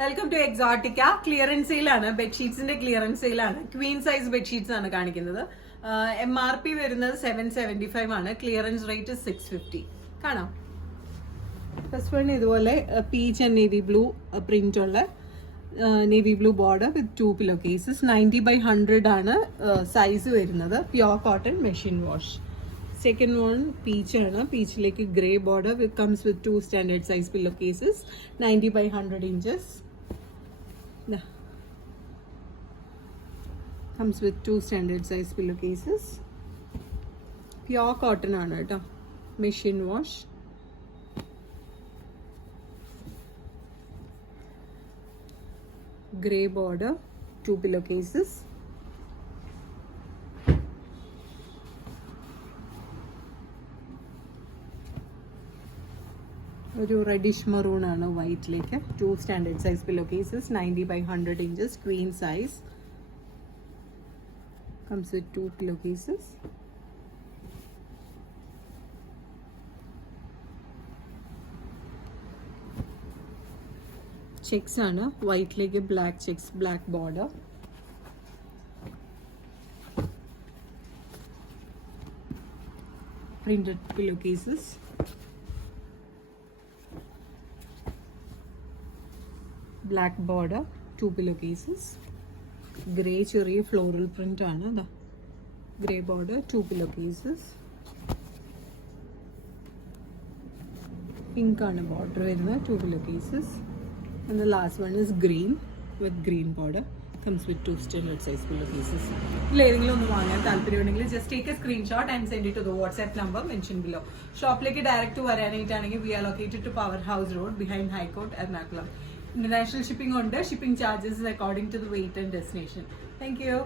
Welcome to Exotica. Clearance സെയിലാണ്, ബെഡ്ഷീറ്റ്സിന്റെ clearance സെയിലാണ്. ക്വീൻ സൈസ് ബെഡ്ഷീറ്റ്സ് ആണ് കാണിക്കുന്നത്. MRP വരുന്നത് 775 ആണ്. Clearance rate 650. കാണാം. ഫസ്റ്റ് വൺ ഇതുപോലെ peach and navy blue print ഉള്ള navy blue border with 2 pillow cases. 90/100 ആണ് സൈസ് വരുന്നത്. Pure cotton machine wash. Second one peach ആണ്. പീച്ചിലേക്ക് grey border comes with 2 standard size pillow cases. 90/100 inches. Comes with 2 standard size pillowcases. Pure cotton ആണ് കേട്ടോ. Machine wash. Grey border, 2 pillowcases. ഒരു reddish maroon ആണ് വൈറ്റിലേക്ക്. 2 standard size pillowcases. 90/100 inches. Queen size. Comes with 2 pillowcases. Checks ആണ് വൈറ്റിലേക്ക് black checks, black border. Printed pillowcases. Black border, 2 pillowcases. Grey ചെറിയ floral print ആണ്. Grey border, 2 pillowcases. Pink ആണ് border വരുന്നത്, 2 pillowcases. And the last one is green with green border. Comes with 2 standard size pillowcases. ഇതിലേതെങ്കിലും ഒന്ന് വാങ്ങാൻ താല്പര്യമുണ്ടെങ്കിൽ just take a screenshot and send it to the WhatsApp number mentioned below. ഷോപ്പിലേക്ക് direct വരാനായിട്ടാണെങ്കിൽ we are located to Power House Road behind High Court, Ernakulam. International shipping ഉണ്ട്. Shipping charges according to the weight and destination. Thank you.